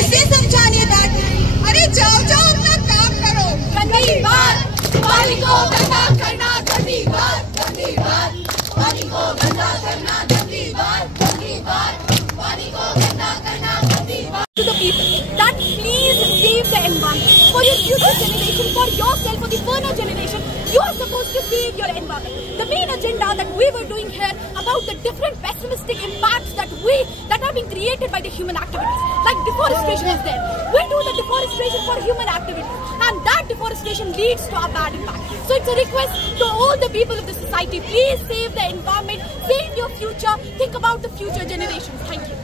इसे समझाने बैठे, अरे जाओ जाओ अपना काम करो। गंदी बात, पानी को गंदा करना गंदी बात, गंदी बात, पानी को गंदा करना गंदी बात, गंदी बात, पानी को गंदा करना गंदी बात। To the people that please save the environment for your future generation, for yourself, for the further generation. You are supposed to save your environment. The main agenda that we were doing here about the different pessimistic impacts that have been created by the human activities, like deforestation is there. We do the deforestation for human activities, and that deforestation leads to a bad impact. So it's a request to all the people of the society: please save the environment, save your future, think about the future generations. Thank you.